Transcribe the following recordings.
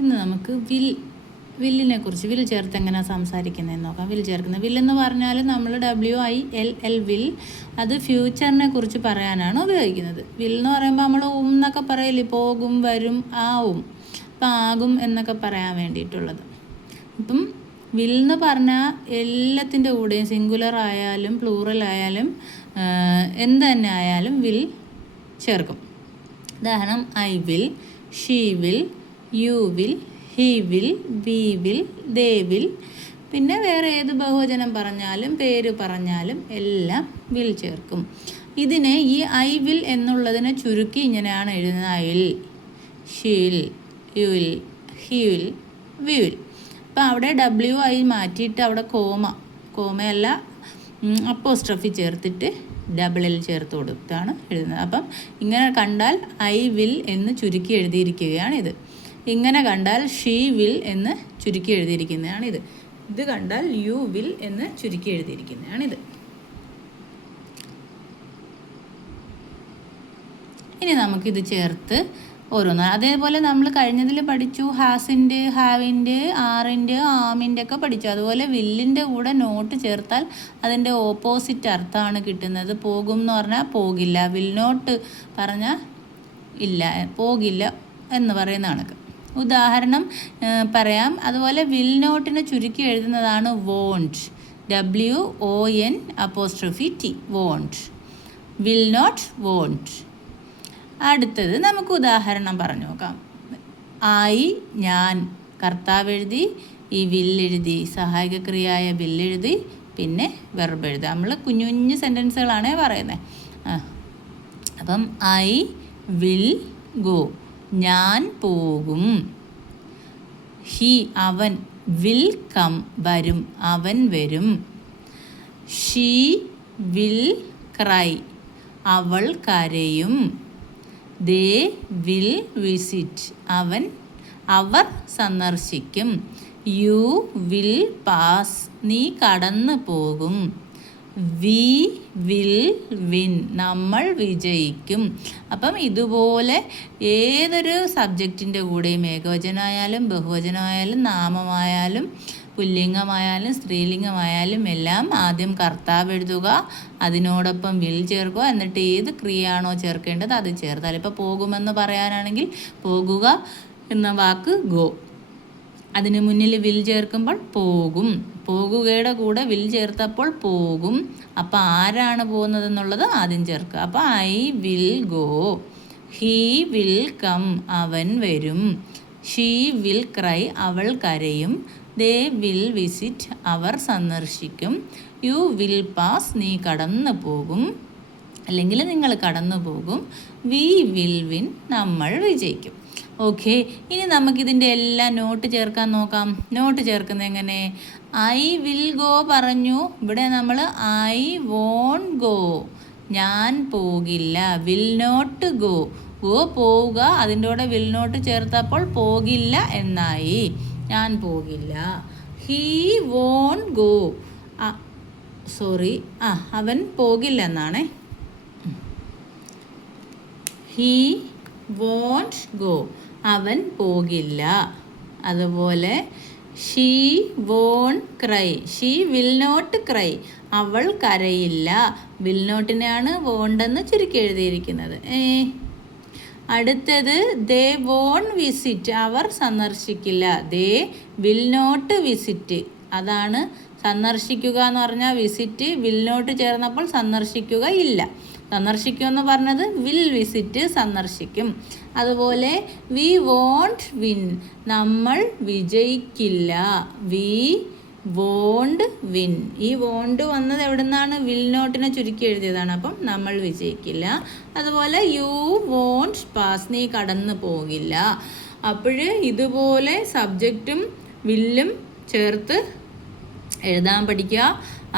ഇന്ന് നമുക്ക് വില്ലിനെ കുറിച്ച് വിൽ ചേർത്ത് എങ്ങനെയാണ് സംസാരിക്കുന്നതെന്ന് നോക്കാം. വിൽ ചേർക്കുന്നത് വില്ലെന്ന് പറഞ്ഞാൽ നമ്മൾ WILL വിൽ, അത് ഫ്യൂച്ചറിനെ കുറിച്ച് പറയാനാണ് ഉപയോഗിക്കുന്നത്. വിൽ എന്ന് പറയുമ്പോൾ നമ്മൾ എന്നൊക്കെ പറയില്ലേ, പോകും, വരും, ആവും, അപ്പം ആകും എന്നൊക്കെ പറയാൻ വേണ്ടിയിട്ടുള്ളത്. ഇപ്പം വിൽ എന്ന് പറഞ്ഞാൽ എല്ലാത്തിൻ്റെ കൂടെയും സിംഗുലർ ആയാലും പ്ലൂറൽ ആയാലും എന്ത് തന്നെ ആയാലും വിൽ ചേർക്കും. ഉദാഹരണം I will, she will, you will, he will, we will, they will. പിന്നെ വേറെ ഏത് ബഹുവചനം പറഞ്ഞാലും പേര് പറഞ്ഞാലും എല്ലാം വിൽ ചേർക്കും. ഇതിനെ ഈ I will എന്നുള്ളതിനെ ചുരുക്കി ഇങ്ങനെയാണ് എഴുതുന്നത്. I will, she will, you will, he will, we will. അപ്പം അവിടെ WI മാറ്റിയിട്ട് അവിടെ കോമയല്ല അപ്പോസ്ട്രഫി ചേർത്തിട്ട് LL ചേർത്ത് കൊടുത്താണ് എഴുതുന്നത്. അപ്പം ഇങ്ങനെ കണ്ടാൽ I will എന്ന് ചുരുക്കി എഴുതിയിരിക്കുകയാണിത്. ഇങ്ങനെ കണ്ടാൽ ഷീ വിൽ എന്ന് ചുരുക്കി എഴുതിയിരിക്കുന്നതാണിത്. ഇത് കണ്ടാൽ യു വിൽ എന്ന് ചുരുക്കി എഴുതിയിരിക്കുന്നതാണിത്. ഇനി നമുക്കിത് ചേർത്ത് ഓരോന്ന്, അതേപോലെ നമ്മൾ കഴിഞ്ഞതിൽ പഠിച്ചു ഹാസിൻ്റെ, ഹാവിൻ്റെ, ആറിൻ്റെ, ആമിൻ്റെ ഒക്കെ പഠിച്ചു. അതുപോലെ വില്ലിൻ്റെ കൂടെ നോട്ട് ചേർത്താൽ അതിൻ്റെ ഓപ്പോസിറ്റ് അർത്ഥമാണ് കിട്ടുന്നത്. പോകും എന്ന് പറഞ്ഞാൽ പോകില്ല, വിൽ നോട്ട് പറഞ്ഞാൽ ഇല്ല, പോകില്ല എന്ന് പറയുന്ന കണക്ക്. ഉദാഹരണം പറയാം. അതുപോലെ വിൽ നോട്ടിനെ ചുരുക്കി എഴുതുന്നതാണ് won't, WONT, won't, will not, won't. അടുത്തത് നമുക്ക് ഉദാഹരണം പറഞ്ഞു നോക്കാം. ഞാൻ, കർത്താവ് എഴുതി, ഈ വില്ലെഴുതി, സഹായക ക്രിയയായ വില്ലെഴുതി, പിന്നെ വെർബ് എഴുതുക. നമ്മൾ കുഞ്ഞു കുഞ്ഞു സെൻറ്റൻസുകളാണ് പറയുന്നത്. അപ്പം I will go, ഞാൻ പോകും. ഹി, അവൻ, വിൽ കം, വരും, അവൻ വരും. ഷീ വിൽ ക്രൈ, അവൾ കരയും. ദേ വിൽ വിസിറ്റ്, അവർ സന്ദർശിക്കും. യു വിൽ പാസ്, നീ കടന്നു പോകും. വി വിൽ വിൻ, നമ്മൾ വിജയിക്കും. അപ്പം ഇതുപോലെ ഏതൊരു സബ്ജക്റ്റിൻ്റെ കൂടെയും ഏകവചനമായാലും ബഹുവചനമായാലും നാമമായാലും പുല്ലിംഗമായാലും സ്ത്രീലിംഗമായാലും എല്ലാം ആദ്യം കർത്താവ് എഴുതുക, അതിനോടൊപ്പം വിൽ ചേർക്കുക, എന്നിട്ട് ഏത് ക്രിയയാണോ ചേർക്കേണ്ടത് അത് ചേർത്താൽ. ഇപ്പോൾ പോകുമെന്ന് പറയാനാണെങ്കിൽ പോകുക എന്ന വാക്ക് ഗോ, അതിന് മുന്നിൽ വിൽ ചേർക്കുമ്പോൾ പോകും. പോകുകയുടെ കൂടെ വിൽ ചേർത്തപ്പോൾ പോകും. അപ്പോൾ ആരാണ് പോകുന്നതെന്നുള്ളത് ആദ്യം ചേർക്കുക. അപ്പോൾ I will go, he will come, അവൻ വരും. she will cry, അവൾ കരയും. they will visit, അവർ സന്ദർശിക്കും. you will pass, നീ കടന്നു പോകും, അല്ലെങ്കിൽ നിങ്ങൾ കടന്നു പോകും. we will win, നമ്മൾ വിജയിക്കും. ഓക്കെ, ഇനി നമുക്കിതിൻ്റെ എല്ലാം നോട്ട് ചേർക്കാൻ നോക്കാം. നോട്ട് ചേർക്കുന്നത് എങ്ങനെ? I will go പറഞ്ഞു, ഇവിടെ നമ്മൾ I won't go, ഞാൻ പോകില്ല. will not go, പോവുക, അതിൻ്റെ കൂടെ will not ചേർത്തപ്പോൾ പോകില്ല എന്നായി, ഞാൻ പോകില്ല. he won't go, അവൻ പോകില്ല എന്നാണ്. he won't go, അവൻ പോകില്ല. അതുപോലെ she won't cry, she will not cry, അവൾ കരയില്ല. will notനെയാണ് won't എന്ന് ചുരുക്കി എഴുതിയിരിക്കുന്നത്. അടുത്തത് they won't visit, our സന്ദർശിക്കില്ല. they will not visit, അതാണ് സന്ദർശിക്കുക എന്ന് പറഞ്ഞാൽ വിസിറ്റ്, will not ചേർന്നപ്പോൾ സന്ദർശിക്കുക ഇല്ല. സന്ദർശിക്കും എന്ന് പറഞ്ഞത് വിൽ വിസിറ്റ്, സന്ദർശിക്കും. അതുപോലെ വി വോണ്ട് വിൻ, നമ്മൾ വിജയിക്കില്ല. വി വോണ്ട് വിൻ, ഈ വോണ്ട് വന്നത് എവിടെ നിന്നാണ്? വിൽ നോട്ടിനെ ചുരുക്കി എഴുതിയതാണ്. അപ്പം നമ്മൾ വിജയിക്കില്ല. അതുപോലെ യു വോണ്ട് പാസ്, നീ കടന്നു പോകില്ല. അപ്പോൾ ഇതുപോലെ സബ്ജക്റ്റും വില്ലും ചേർത്ത് എഴുതാൻ പഠിക്കുക.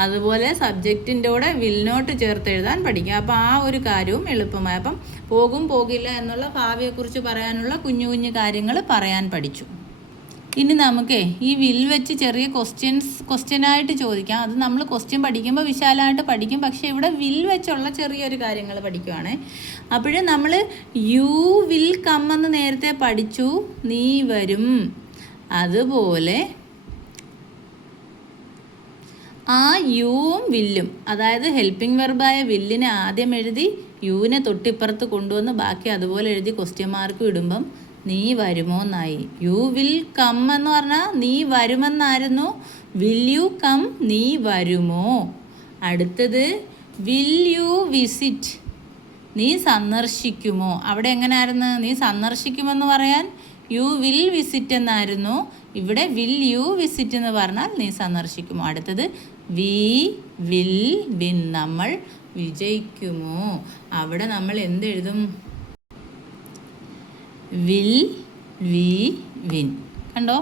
അതുപോലെ സബ്ജക്റ്റിൻ്റെ കൂടെ വിൽ നോട്ട് ചേർത്ത് എഴുതാൻ പഠിക്കുക. അപ്പോൾ ആ ഒരു കാര്യവും എളുപ്പമായി. അപ്പം പോകും പോകില്ല എന്നുള്ള ഭാവിയെക്കുറിച്ച് പറയാനുള്ള കുഞ്ഞു കുഞ്ഞു കാര്യങ്ങൾ പറയാൻ പഠിച്ചു. ഇനി നമുക്ക് ഈ വിൽ വെച്ച് ചെറിയ ക്വസ്റ്റ്യനായിട്ട് ചോദിക്കാം. അത് നമ്മൾ ക്വസ്റ്റ്യൻ പഠിക്കുമ്പോൾ വിശാലമായിട്ട് പഠിക്കും. പക്ഷേ ഇവിടെ വിൽ വെച്ചുള്ള ചെറിയൊരു കാര്യങ്ങൾ പഠിക്കുവാണ്. അപ്പോഴും നമ്മൾ യു വിൽ കം എന്ന് നേരത്തെ പഠിച്ചു, നീ വരും. അതുപോലെ ആ യുവും വില്ലും, അതായത് ഹെൽപ്പിംഗ് വെർബായ വില്ലിനെ ആദ്യം എഴുതി യുവിനെ തൊട്ടിപ്പുറത്ത് കൊണ്ടുവന്ന് ബാക്കി അതുപോലെ എഴുതി ക്വസ്റ്റ്യൻ മാർക്ക് ഇടുമ്പം നീ വരുമോ എന്നായി. യു വിൽ കം എന്ന് പറഞ്ഞാൽ നീ വരുമെന്നായിരുന്നു. വിൽ യു കം, നീ വരുമോ. അടുത്തത് വിൽ യു വിസിറ്റ്, നീ സന്ദർശിക്കുമോ. അവിടെ എങ്ങനെയായിരുന്നു? നീ സന്ദർശിക്കുമെന്ന് പറയാൻ യു വിൽ വിസിറ്റ് എന്നായിരുന്നു. ഇവിടെ വിൽ യു വിസിറ്റ് എന്ന് പറഞ്ഞാൽ നീ സന്ദർശിക്കുമോ. അടുത്തത് വി വിൽ വിൻ, നമ്മൾ വിജയിക്കുമോ. അവിടെ നമ്മൾ എന്തെഴുതും? Will we win. കണ്ടോ?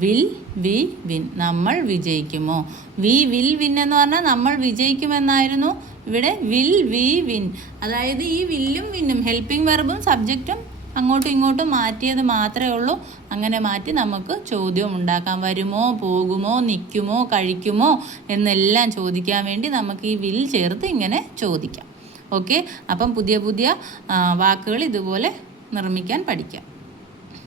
വിൽ വി വിൻ, നമ്മൾ വിജയിക്കുമോ. വി വിൽ വിൻ എന്ന് പറഞ്ഞാൽ നമ്മൾ വിജയിക്കുമെന്നായിരുന്നു. ഇവിടെ വിൽ വി വിൻ, അതായത് ഈ വില്ലും വിന്നും ഹെൽപ്പിംഗ് വെർബും സബ്ജക്റ്റും അങ്ങോട്ടും ഇങ്ങോട്ടും മാറ്റിയത് മാത്രമേ ഉള്ളൂ. അങ്ങനെ മാറ്റി നമുക്ക് ചോദ്യം ഉണ്ടാക്കാം. വരുമോ, പോകുമോ, നിൽക്കുമോ, കഴിക്കുമോ എന്നെല്ലാം ചോദിക്കാൻ വേണ്ടി നമുക്ക് ഈ വിൽ ചേർത്ത് ഇങ്ങനെ ചോദിക്കാം. ഓക്കെ, അപ്പം പുതിയ പുതിയ വാക്കുകൾ ഇതുപോലെ നിർമ്മിക്കാൻ പഠിക്കാം.